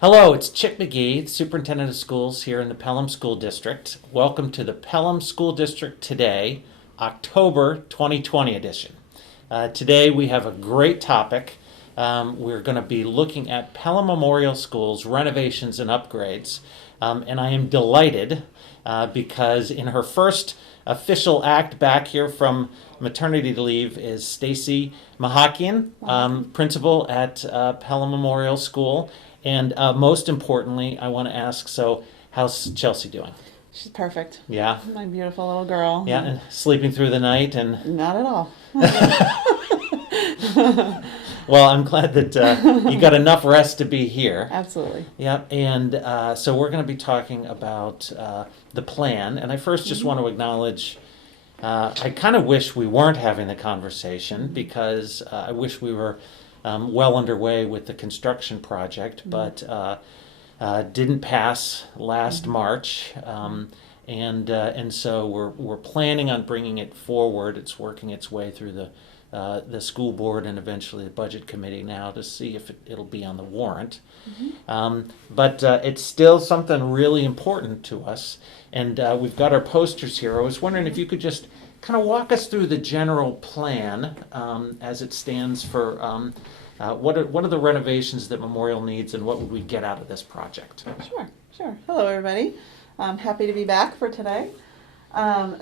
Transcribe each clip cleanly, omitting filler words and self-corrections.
Hello, it's Chip McGee, Superintendent of Schools here in the Pelham School District. Welcome to the Pelham School District Today, October 2020 edition. Today we have a great topic. We're going to be looking at Pelham Memorial School's renovations and upgrades. And I am delighted because in her first official act back here from maternity leave is Stacy Maghakian, principal at Pelham Memorial School. And most importantly, I want to ask, so how's Chelsea doing? She's perfect. Yeah, My beautiful little girl. yeah, and sleeping through the night and Not at all. well, I'm glad that you got enough rest to be here. Absolutely. Yeah, and so we're going to be talking about the plan. And I first just want to acknowledge, I kind of wish we weren't having the conversation because I wish we were well underway with the construction project, but didn't pass last March. And so we're planning on bringing it forward. It's working its way through the school board and eventually the budget committee now to see if it'll be on the warrant. But it's still something really important to us. And we've got our posters here. I was wondering if you could just kind of walk us through the general plan as it stands for what are the renovations that Memorial needs and what would we get out of this project? Sure. Hello, everybody. I'm happy to be back for today.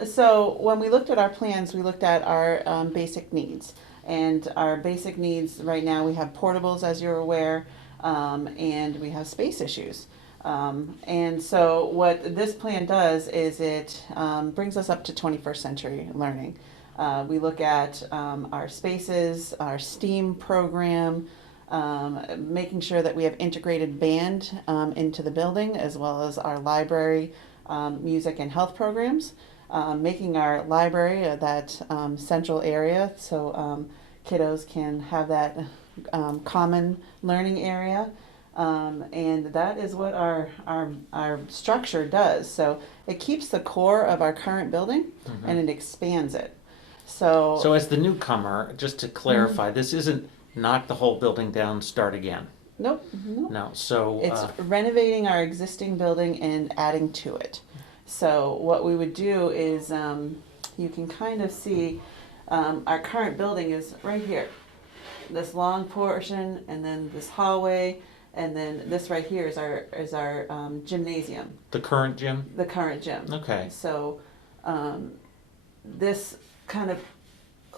So when we looked at our plans, we looked at our basic needs. And our basic needs right now, we have portables, as you're aware, and we have space issues. And so what this plan does is it brings us up to 21st century learning. We look at our spaces, our STEAM program, making sure that we have integrated band into the building, as well as our library, music and health programs, making our library that central area so kiddos can have that common learning area. And that is what our structure does. So it keeps the core of our current building and it expands it. So as the newcomer, just to clarify, this isn't knock the whole building down, start again. Nope. No, so It's renovating our existing building and adding to it. So what we would do is you can kind of see our current building is right here. This long portion and then this hallway and then this right here is our gymnasium. the current gym? The current gym. Okay. So this kind of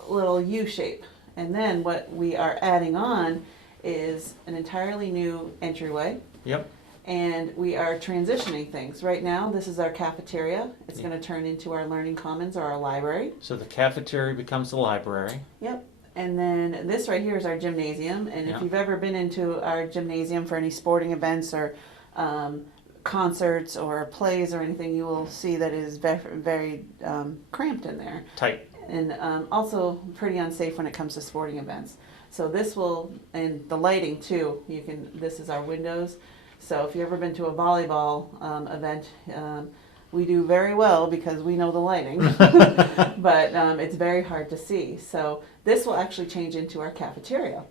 little U shape. And then what we are adding on is an entirely new entryway. Yep. And we are transitioning things. Right now, this is our cafeteria. It's going to turn into our learning commons or our library. So the cafeteria becomes the library. Yep. And then this right here is our gymnasium. And if you've ever been into our gymnasium for any sporting events or concerts or plays or anything, you will see that it is very, very cramped in there. Tight. And also pretty unsafe when it comes to sporting events. So this will, and the lighting too, this is our windows. So if you've ever been to a volleyball event, we do very well because we know the lighting, but it's very hard to see. So this will actually change into our cafeteria.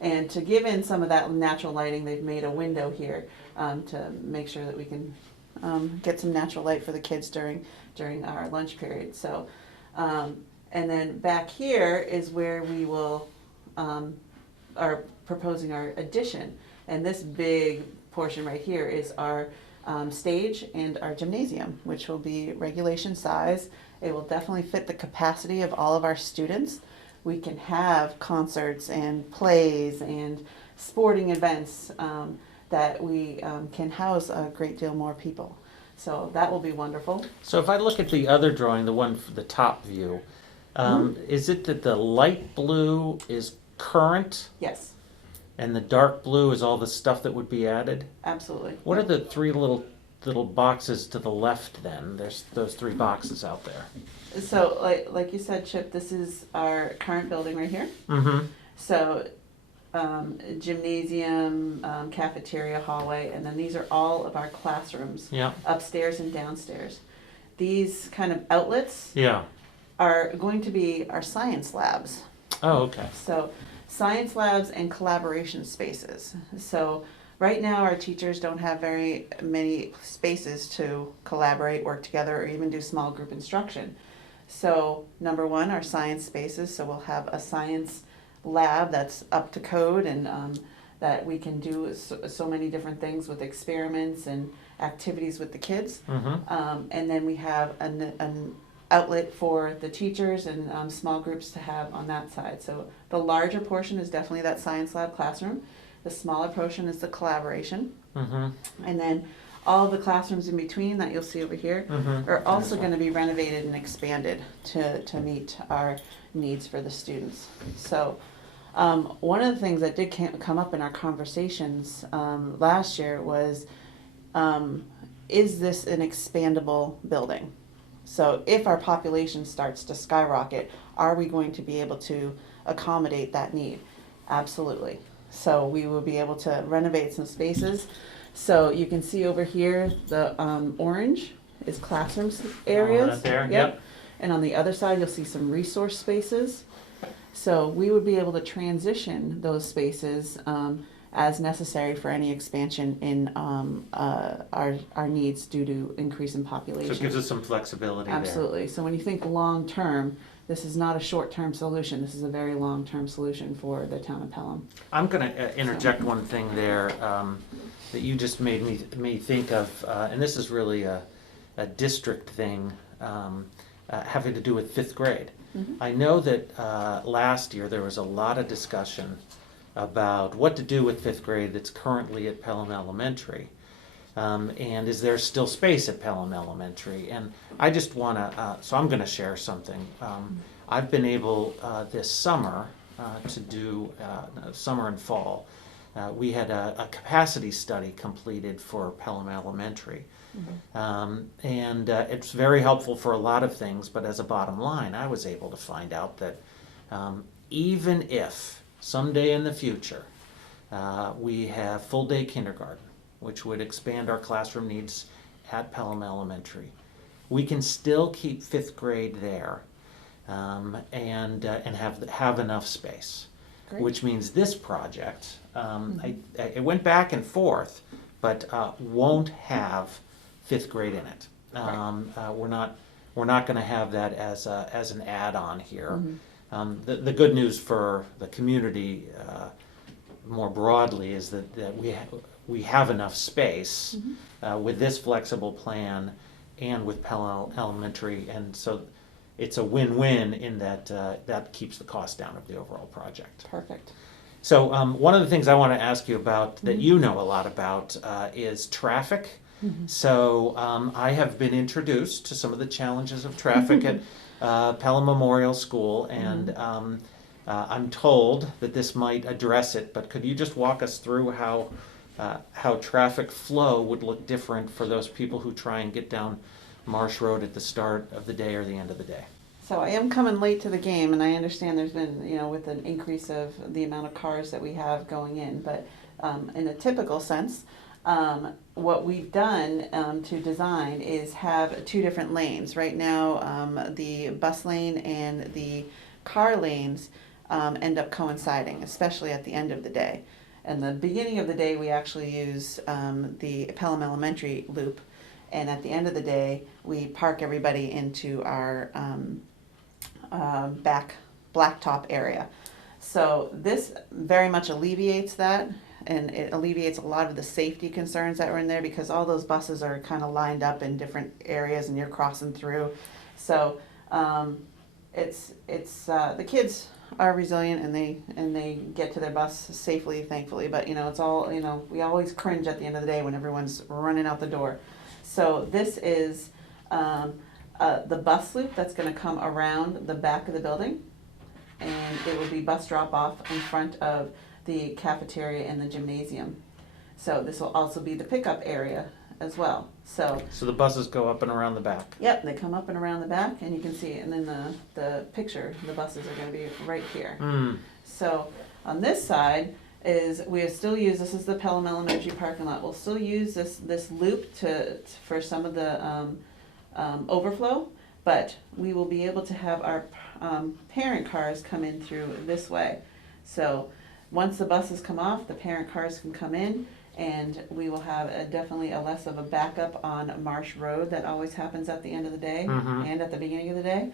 And to give in some of that natural lighting, they've made a window here to make sure that we can get some natural light for the kids during our lunch period. So, and then back here is where we will are proposing our addition. And this big portion right here is our stage and our gymnasium, which will be regulation size. It will definitely fit the capacity of all of our students. We can have concerts and plays and sporting events that we can house a great deal more people. So that will be wonderful. So if I look at the other drawing, the one for the top view, is it that the light blue is current Yes, and the dark blue is all the stuff that would be added? absolutely. What are the three little boxes to the left then? There's those three boxes out there. So like you said, Chip, this is our current building right here. Mm-hmm. So gymnasium, cafeteria, hallway, and then these are all of our classrooms, Yeah. upstairs and downstairs. These kind of outlets Yeah. are going to be our science labs. Oh, okay. So science labs and collaboration spaces. So right now our teachers don't have very many spaces to collaborate, work together, or even do small group instruction. So number one, our science spaces, so we'll have a science lab that's up to code and that we can do so many different things with experiments and activities with the kids. And then we have an outlet for the teachers and small groups to have on that side. So the larger portion is definitely that science lab classroom. The smaller portion is the collaboration. And then all of the classrooms in between that you'll see over here are also going to be renovated and expanded to meet our needs for the students. So one of the things that did come up in our conversations last year was, is this an expandable building? So if our population starts to skyrocket, are we going to be able to accommodate that need? Absolutely. So we will be able to renovate some spaces. So you can see over here, the orange is classrooms areas. There, yep. And on the other side, you'll see some resource spaces. So we would be able to transition those spaces as necessary for any expansion in our needs due to increase in population. So it gives us some flexibility there. Absolutely. So when you think long term, this is not a short-term solution. This is a very long-term solution for the town of Pelham. I'm going to interject one thing there that you just made me think of, and this is really a district thing having to do with fifth grade. I know that last year there was a lot of discussion about what to do with fifth grade that's currently at Pelham Elementary. And is there still space at Pelham Elementary? And I just want to, so I'm going to share something. I've been able this summer to do, summer and fall, we had a capacity study completed for Pelham Elementary. And it's very helpful for a lot of things, but as a bottom line, I was able to find out that even if someday in the future we have full-day kindergarten, which would expand our classroom needs at Pelham Elementary, we can still keep fifth grade there and have enough space. Great. Which means this project, it went back and forth, but won't have fifth grade in it. We're not going to have that as an add-on here. The good news for the community more broadly is that we have enough space with this flexible plan and with Pelham Elementary, and so it's a win-win in that that keeps the cost down of the overall project. Perfect. So one of the things I want to ask you about that you know a lot about is traffic. So I have been introduced to some of the challenges of traffic at Pelham Memorial School, and I'm told that this might address it, but could you just walk us through how traffic flow would look different for those people who try and get down Marsh Road at the start of the day or the end of the day? So I am coming late to the game, and I understand there's been, with an increase of the amount of cars that we have going in, but in a typical sense, what we've done to design is have two different lanes. Right now, the bus lane and the car lanes end up coinciding, especially at the end of the day. And the beginning of the day, we actually use the Pelham Elementary loop, and at the end of the day, we park everybody into our back blacktop area. So this very much alleviates that, and it alleviates a lot of the safety concerns that were in there, because all those buses are kind of lined up in different areas and you're crossing through. So it's the kids are resilient and they get to their bus safely, thankfully, but it's all, we always cringe at the end of the day when everyone's running out the door. So this is the bus loop that's going to come around the back of the building, and it will be bus drop off in front of the cafeteria and the gymnasium. So this will also be the pickup area as well. So the buses go up and around the back. Yep, they come up and around the back, and you can see it. And then the picture, the buses are going to be right here. So on this side is we still use, this is the Pelham Elementary parking lot. We'll still use this loop for some of the overflow, but we will be able to have our parent cars come in through this way. So once the buses come off, the parent cars can come in, and we will have definitely a less of a backup on Marsh Road that always happens at the end of the day and at the beginning of the day.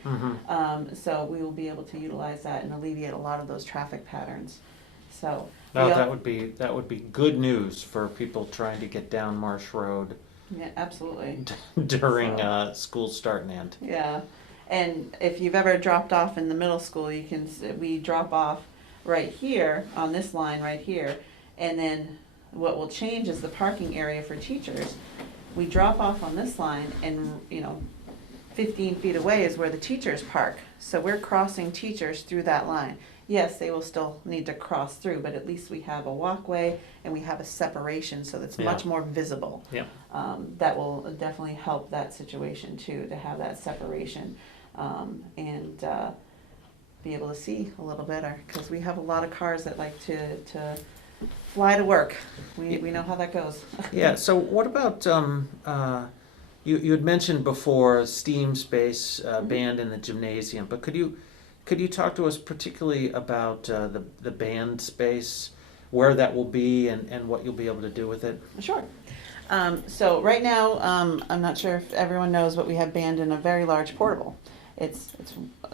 So we will be able to utilize that and alleviate a lot of those traffic patterns. So No, that would be good news for people trying to get down Marsh Road yeah, absolutely. during school start and end. Yeah, and if you've ever dropped off in the middle school, we drop off right here on this line right here, and then what will change is the parking area for teachers. We drop off on this line, and 15 feet away is where the teachers park. So we're crossing teachers through that line. Yes, they will still need to cross through, but at least we have a walkway and we have a separation, so that's much more visible. Yeah. That will definitely help that situation too, to have that separation and be able to see a little better, because we have a lot of cars that like to fly to work. We know how that goes. Yeah. So what about you had mentioned before STEAM space band in the gymnasium, but could you talk to us particularly about the band space, where that will be, and what you'll be able to do with it? Sure. So right now, I'm not sure if everyone knows, but we have band in a very large portable. It's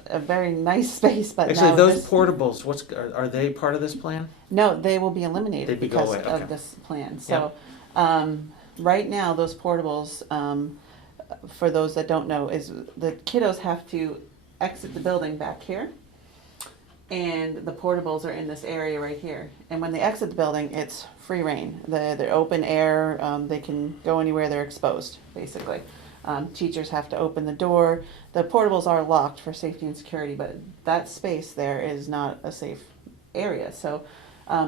a very nice space, but Actually, now those portables, are they part of this plan? No, they will be eliminated They'd go because away, okay. of this plan. So right now, those portables, for those that don't know, is the kiddos have to exit the building back here, and the portables are in this area right here. And when they exit the building, it's free reign. They're open air. They can go anywhere. They're exposed, basically. Teachers have to open the door. The portables are locked for safety and security, but that space there is not a safe area. So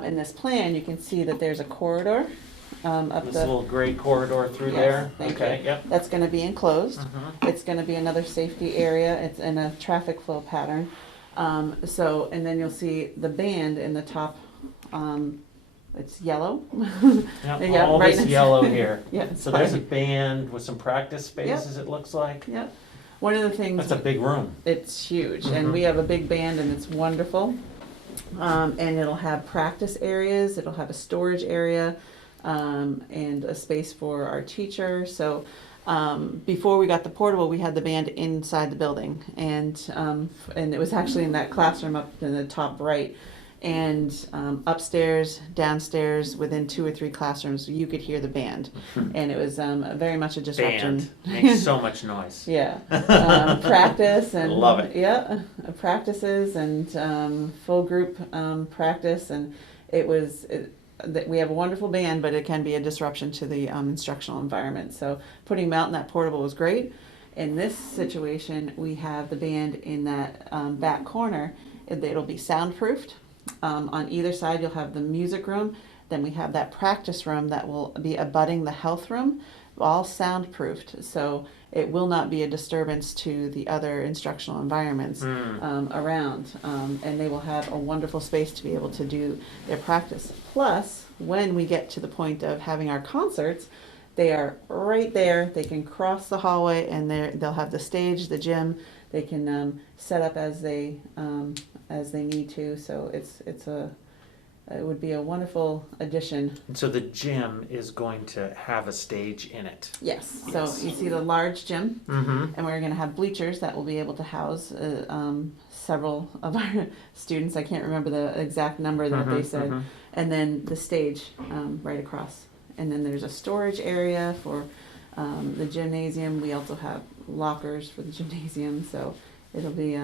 in this plan, you can see that there's a corridor up This the little gray corridor through Yes, there? thank Okay, you. yep. That's going to be enclosed. Mhm. It's going to be another safety area. It's in a traffic flow pattern. And then you'll see the band in the top. It's yellow. Yep, Yeah, all right this next- yellow here. Yeah, it's So there's a fine. band with some practice spaces, it looks like. Yep. One of the things. That's a big room. It's huge, Mhm. and we have a big band, and it's wonderful. And it'll have practice areas. It'll have a storage area, and a space for our teacher. So. Before we got the portable, we had the band inside the building, and it was actually in that classroom up in the top right. And upstairs, downstairs, within 2 or 3 classrooms, you could hear the band, and it was very much a disruption. Band makes so much noise. Yeah, practice and Love it. Yeah, practices and full group practice, and we have a wonderful band, but it can be a disruption to the instructional environment. So putting them out in that portable was great. In this situation, we have the band in that back corner. It'll be soundproofed. On either side, you'll have the music room. Then we have that practice room that will be abutting the health room, all soundproofed. So it will not be a disturbance to the other instructional environments around. And they will have a wonderful space to be able to do their practice. Plus, when we get to the point of having our concerts, they are right there. They can cross the hallway, and they'll have the stage, the gym. They can set up as they need to. So it would be a wonderful addition. And so the gym is going to have a stage in it. Yes. Yes. So you see the large gym, Mm-hmm. and we're going to have bleachers that will be able to house several of our students. I can't remember the exact number that they said. And then the stage right across. And then there's a storage area for the gymnasium. We also have lockers for the gymnasium, so it'll be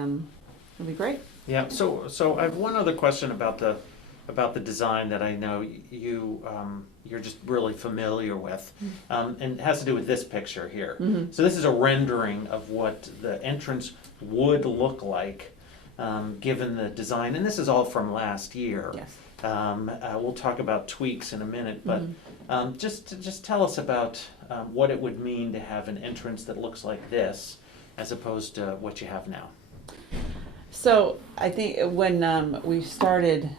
great. Yeah. So I have one other question about the design that I know you're just really familiar with, and it has to do with this picture here. Mm-hmm. So this is a rendering of what the entrance would look like, given the design, and this is all from last year. Yes. We'll talk about tweaks in a minute, but just tell us about what it would mean to have an entrance that looks like this, as opposed to what you have now. So I think when we started,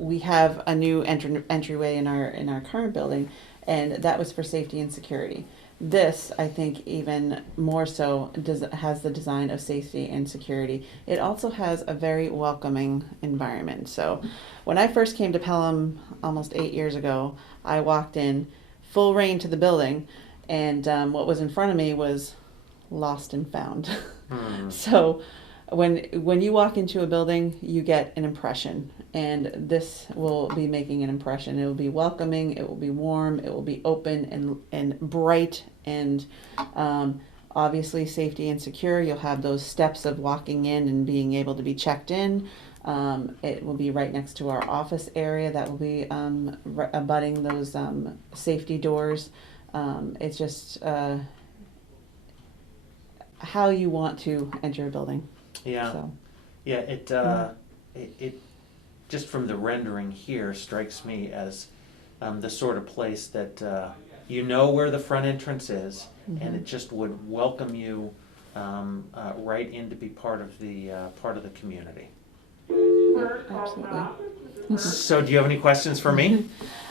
we have a new entryway in our current building, and that was for safety and security. This, I think, even more so, has the design of safety and security. It also has a very welcoming environment. So when I first came to Pelham almost 8 years ago, I walked in full rain to the building, and what was in front of me was lost and found. So when you walk into a building, you get an impression, and this will be making an impression. It will be welcoming, it will be warm, it will be open and bright, and obviously safety and secure. You'll have those steps of walking in and being able to be checked in. It will be right next to our office area that will be abutting those safety doors. It's just how you want to enter a building. Yeah, So. yeah. It just from the rendering here strikes me as the sort of place that you know where the front entrance is, and it just would welcome you right in to be part of the community. Absolutely. So, do you have any questions for me?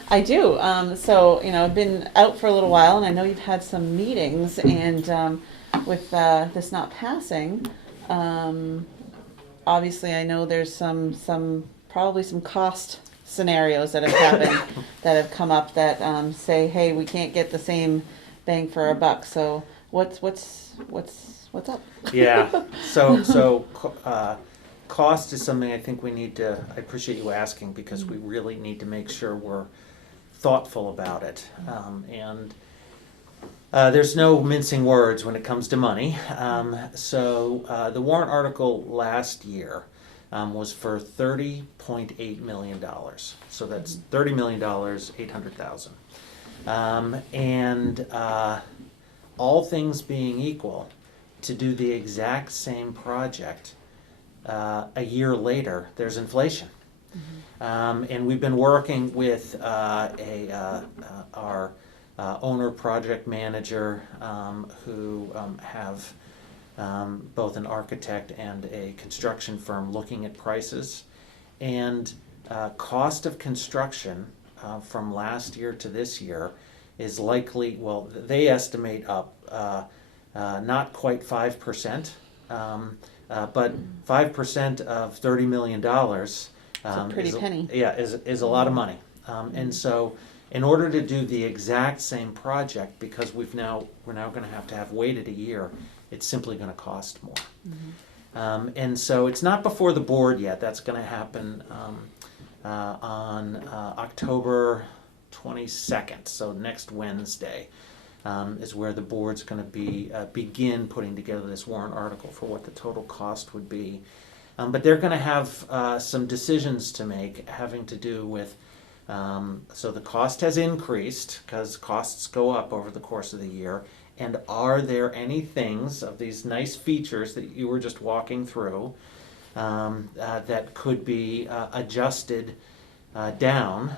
I do. So, I've been out for a little while, and I know you've had some meetings, and with this not passing, obviously I know there's probably some cost scenarios that have happened that have come up that say, hey, we can't get the same bang for our buck. So what's up? Yeah. So cost is something I think we need to. I appreciate you asking, because we really need to make sure we're thoughtful about it, and. There's no mincing words when it comes to money. So the warrant article last year was for $30.8 million. So that's $30 million, 800,000. And all things being equal, to do the exact same project a year later, there's inflation. And we've been working with our owner project manager, who have both an architect and a construction firm looking at prices. And cost of construction from last year to this year is likely, well, they estimate up not quite 5%, but 5% of $30 million It's a pretty penny. Yeah, is a lot of money. And so in order to do the exact same project, because we're now going to have waited a year, it's simply going to cost more. And so it's not before the board yet. That's going to happen on October 22nd, so next Wednesday, is where the board's going to begin putting together this warrant article for what the total cost would be. But they're going to have some decisions to make having to do with. So the cost has increased because costs go up over the course of the year. And are there any things of these nice features that you were just walking through that could be adjusted down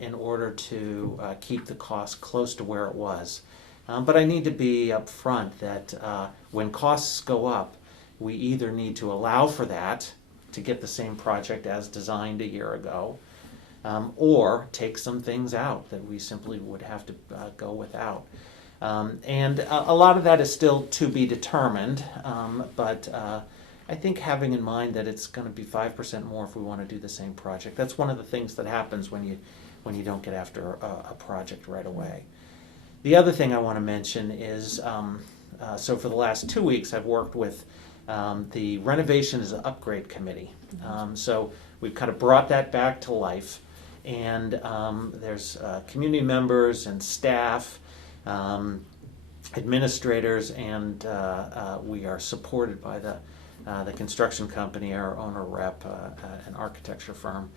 in order to keep the cost close to where it was? But I need to be upfront that when costs go up, we either need to allow for that to get the same project as designed a year ago, or take some things out that we simply would have to go without. And a lot of that is still to be determined, but I think having in mind that it's going to be 5% more if we want to do the same project. That's one of the things that happens when you don't get after a project right away. The other thing I want to mention is, so for the last 2 weeks I've worked with the Renovation as an Upgrade Committee. So we've kind of brought that back to life. And there's community members and staff, administrators, and we are supported by the construction company, our owner rep, an architecture firm,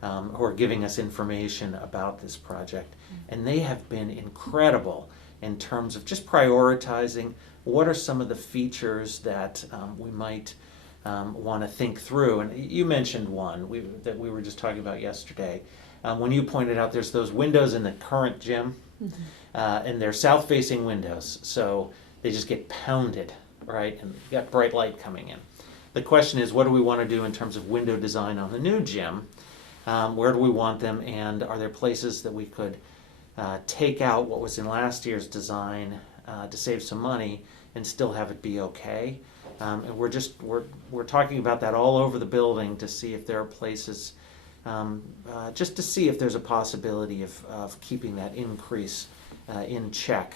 who are giving us information about this project. And they have been incredible in terms of just prioritizing what are some of the features that we might want to think through. And you mentioned one that we were just talking about yesterday. When you pointed out there's those windows in the current gym, and they're south-facing windows, so they just get pounded, right? And you got bright light coming in. The question is, what do we want to do in terms of window design on the new gym? Where do we want them, and are there places that we could take out what was in last year's design to save some money and still have it be okay? And we're talking about that all over the building to see if there are places, just to see if there's a possibility of keeping that increase in check,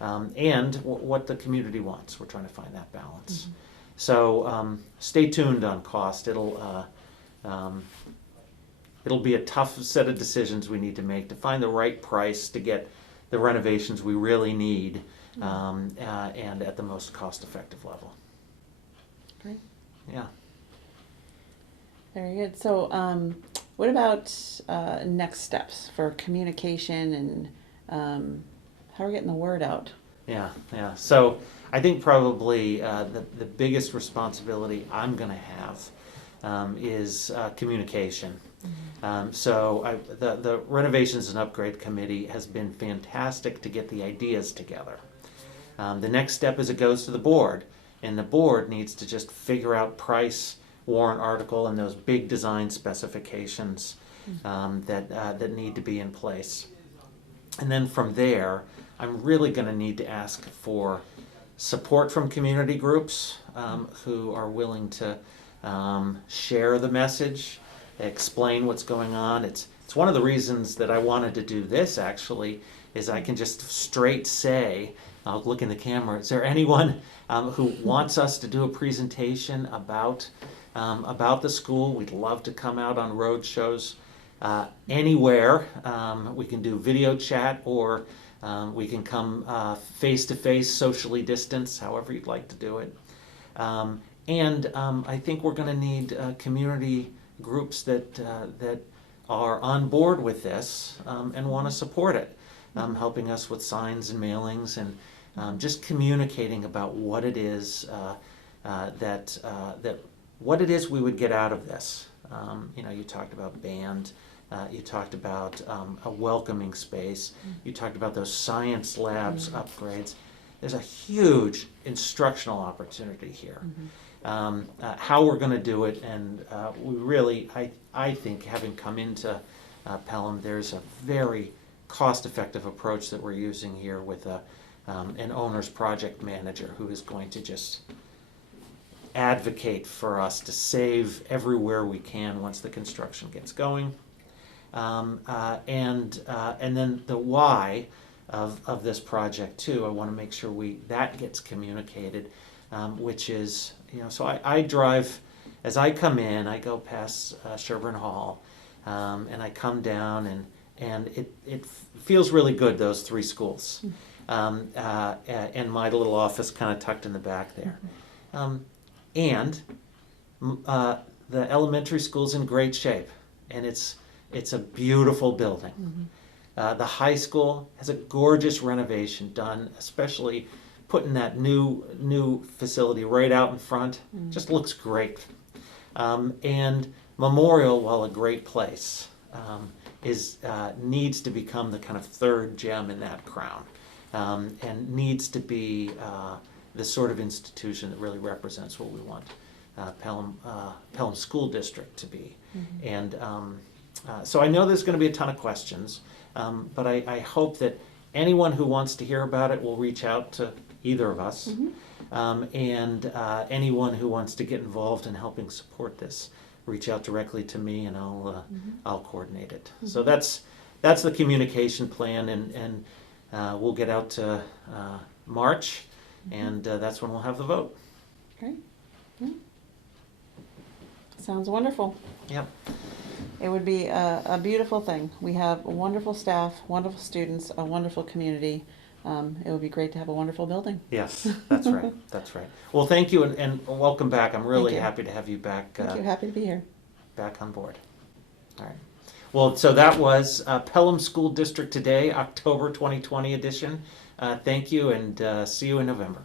and what the community wants. We're trying to find that balance. Mm-hmm. So stay tuned on cost. It'll be a tough set of decisions we need to make to find the right price to get the renovations we really need, and at the most cost-effective level. Great. Yeah. Very good. So what about next steps for communication and how we're getting the word out? Yeah. So I think probably the biggest responsibility I'm going to have is communication. Mm-hmm. The Renovations and Upgrade Committee has been fantastic to get the ideas together. The next step is it goes to the board, and the board needs to just figure out price, warrant article, and those big design specifications that need to be in place. And then from there, I'm really going to need to ask for support from community groups who are willing to share the message, explain what's going on. It's one of the reasons that I wanted to do this, actually, is I can just straight say, I'll look in the camera, is there anyone who wants us to do a presentation about the school? We'd love to come out on road shows anywhere. We can do video chat, or we can come face-to-face, socially distanced, however you'd like to do it. And I think we're going to need community groups that are on board with this and want to support it, helping us with signs and mailings, and just communicating about what it is what it is we would get out of this. You talked about band. You talked about a welcoming space. You talked about those science labs upgrades. There's a huge instructional opportunity here. How we're going to do it, and we really, I think, having come into Pelham, there's a very cost-effective approach that we're using here with an owner's project manager who is going to just advocate for us to save everywhere we can once the construction gets going. And then the why of this project too, I want to make sure that gets communicated, which is, so I drive, as I come in, I go past Sherburne Hall, and I come down, and it feels really good, those three schools, and my little office kind of tucked in the back there. And the elementary school's in great shape, and it's a beautiful building. The high school has a gorgeous renovation done, especially putting that new facility right out in front. Just looks great. And Memorial, while a great place, needs to become the kind of third gem in that crown, and needs to be the sort of institution that really represents what we want Pelham School District to be. And so I know there's going to be a ton of questions, but I hope that anyone who wants to hear about it will reach out to either of us, and anyone who wants to get involved in helping support this, reach out directly to me, and I'll coordinate it. So that's the communication plan, and we'll get out to March, and that's when we'll have the vote. Great. Sounds wonderful. Yep. It would be a beautiful thing. We have wonderful staff, wonderful students, a wonderful community. It would be great to have a wonderful building. Yes, that's right. That's right. Well, thank you, and welcome back. I'm really happy to have you back. Thank you. Happy to be here. Back on board. All right. Well, so that was Pelham School District Today, October 2020 edition. Thank you, and see you in November.